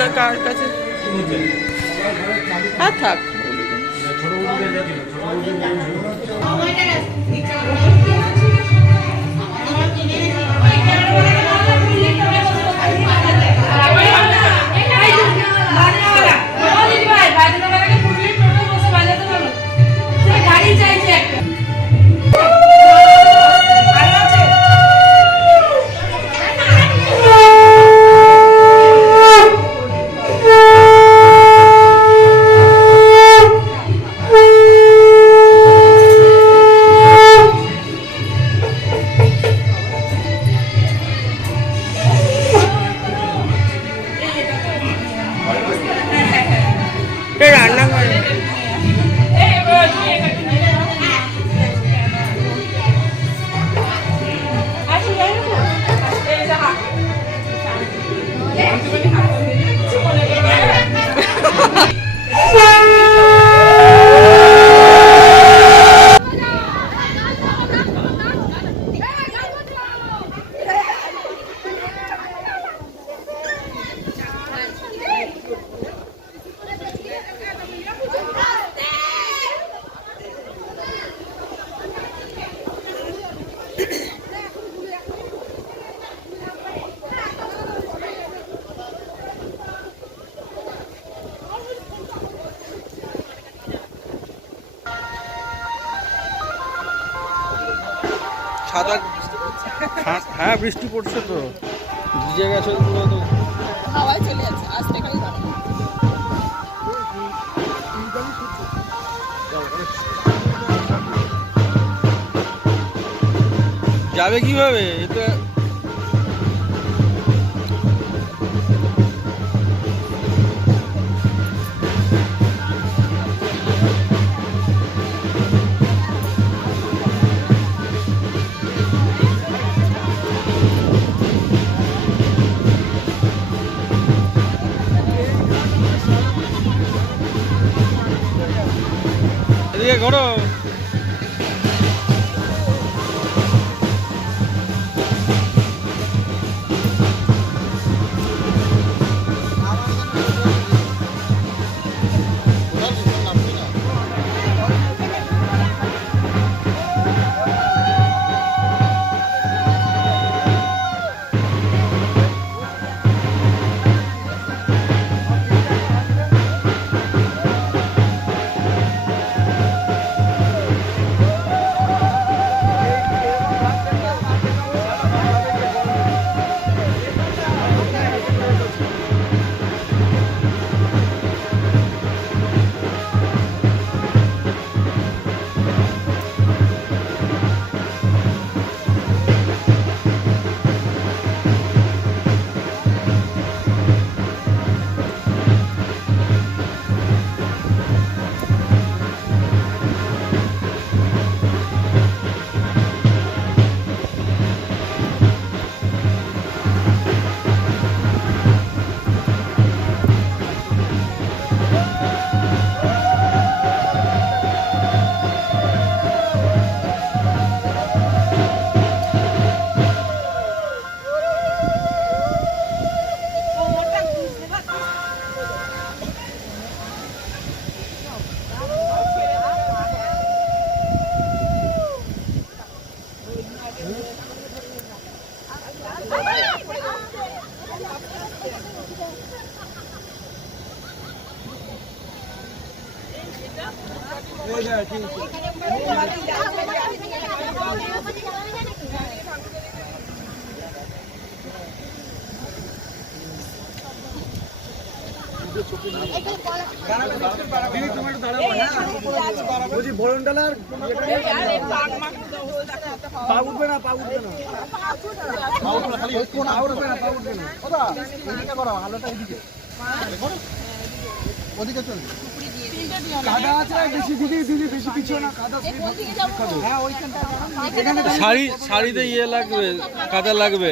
না কার কাছে আর থাক। রান্না করে সাদা। হ্যাঁ বৃষ্টি পড়ছে তো, ভিজে গেছে পুরো, তো হাওয়ায় চলে যাচ্ছে। আজকে খালি যাবে কিভাবে? এটা এদিকে ঘোরো। বরণডালার পা উঠবে না, পা উঠবে না, ওদিকে চল। কাদা আছে বেশি, দিদি দিদি বেশি কিছু না, কাদা। হ্যাঁ ওইখানটা শাড়িতে ইয়ে লাগবে, কাদা লাগবে।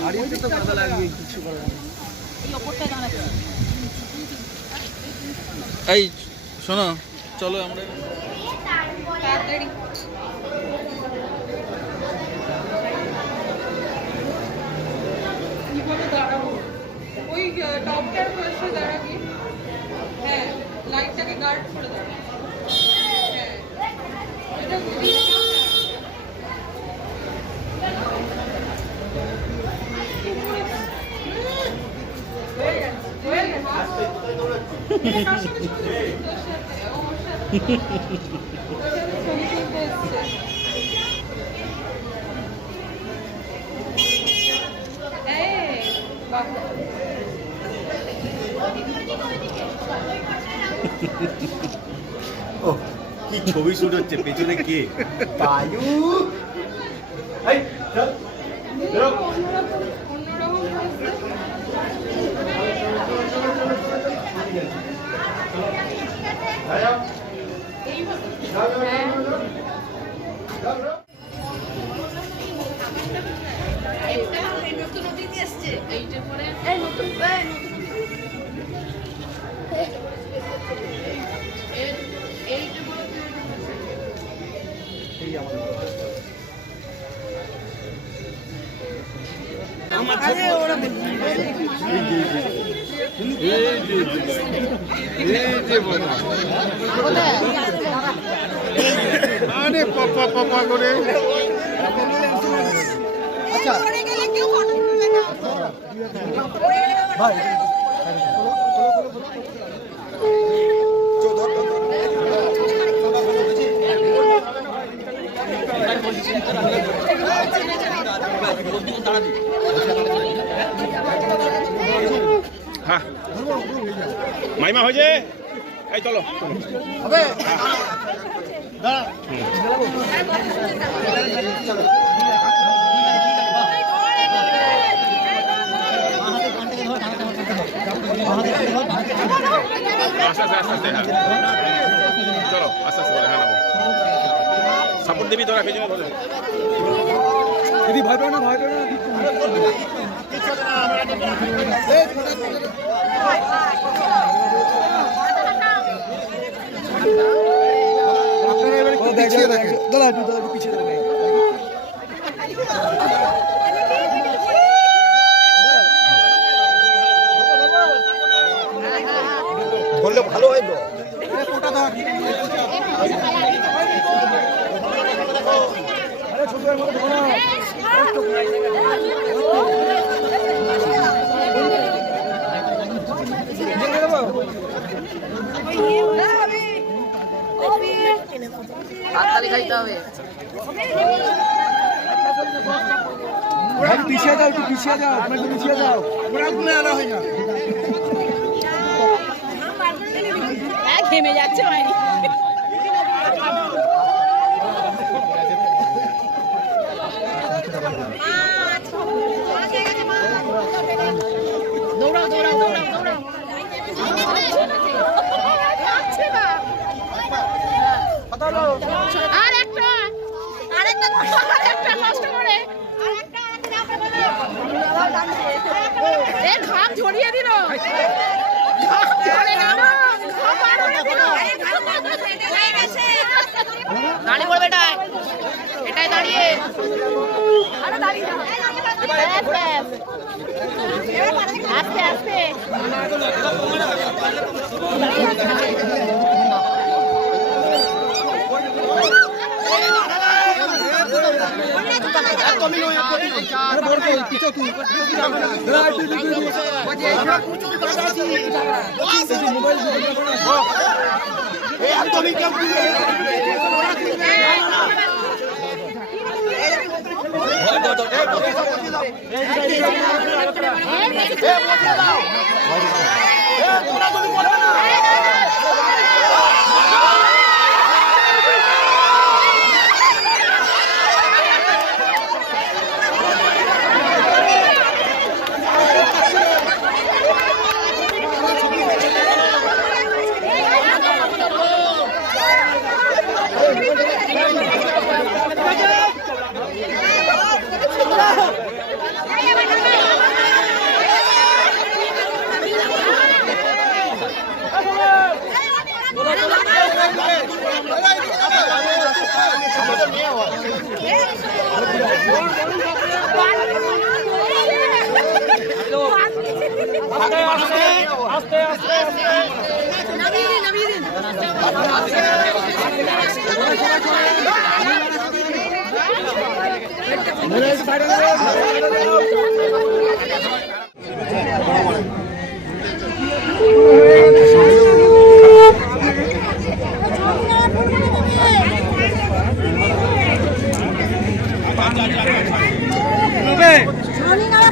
শাড়িতে তো কাদা লাগবে, কিছু করার নেই। এই শোনো, চলো আমরা টপটার পাশে দাঁড়াবি। হ্যাঁ, লাইটটাকে গার্ড করে দাও। হ্যাঁ, এটা ঘুরিয়ে দাও। ও কি ছবি শুট হচ্ছে পেছনে কে বায়ু এই চল চলো আরে পাপা পাপা করে আচ্ছা ভাই হ্যাঁ মাইমা হয়েছে এই চলো হবে দাঁড়া আস্তে আস্তে আস্তে আস্তে চলো আস্তে আস্তে হ্যাঁ নামো সাপোর্ট দিবি তোরা পেছনে ধরে দিদি ভয় পেও না আপনারা এবারে একটু পিছিয়ে দেখেন দাঁড়া একটু পিছিয়ে দেখেন বললে ভালো হয় তো ফোটা দাও আরে ছোটদের মতো ধরো হাততালি খাইতে হবে। পিছিয়ে যাও একটু পিছিয়ে যাও আপনার একটু পিছিয়ে যাও ওরা গুলো আনা হয় না ঘেমে যাচ্ছে মাইরি দৌড়াও দৌড়াও দৌড়াও দৌড়াও আরেকটা কষ্ট করে ঘাম ঝরিয়ে দিল ঘাম ঝরে না দাঁড়িয়ে পড়বে এটাই দাঁড়িয়ে আস্তে আস্তে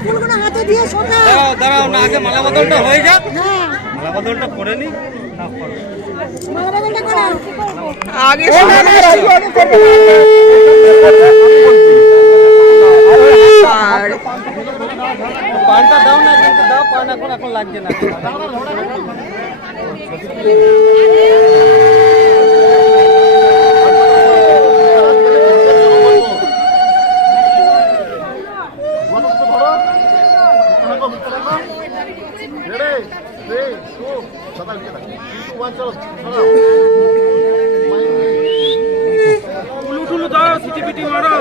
ফুলগুলো হাতে দিয়ে শোকা দাঁড়াও না, আগে মালা বদলটা হয়ে যাক। হ্যাঁ মালা বদলটা করে নি। মালা বদলটা করো আগে পানটা দাও না, কিন্তু দাও, পান এখন লাগছে না। উলু দাও, সিটি পিটি মারো।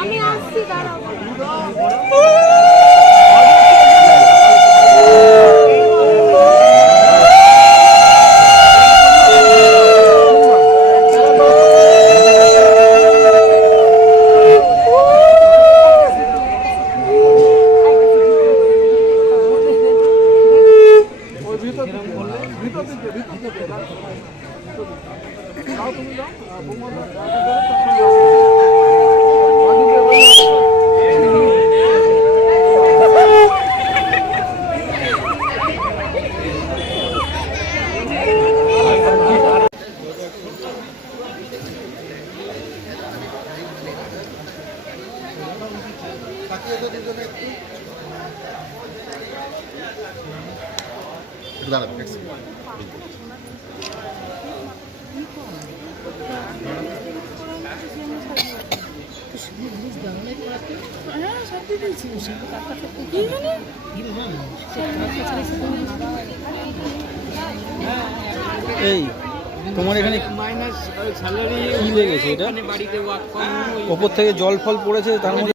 আমি আসছি দাঁড়াও এই তোমার এখানে কি লেগেছে? এটা ওপর থেকে জল ফল পড়েছে, তার মধ্যে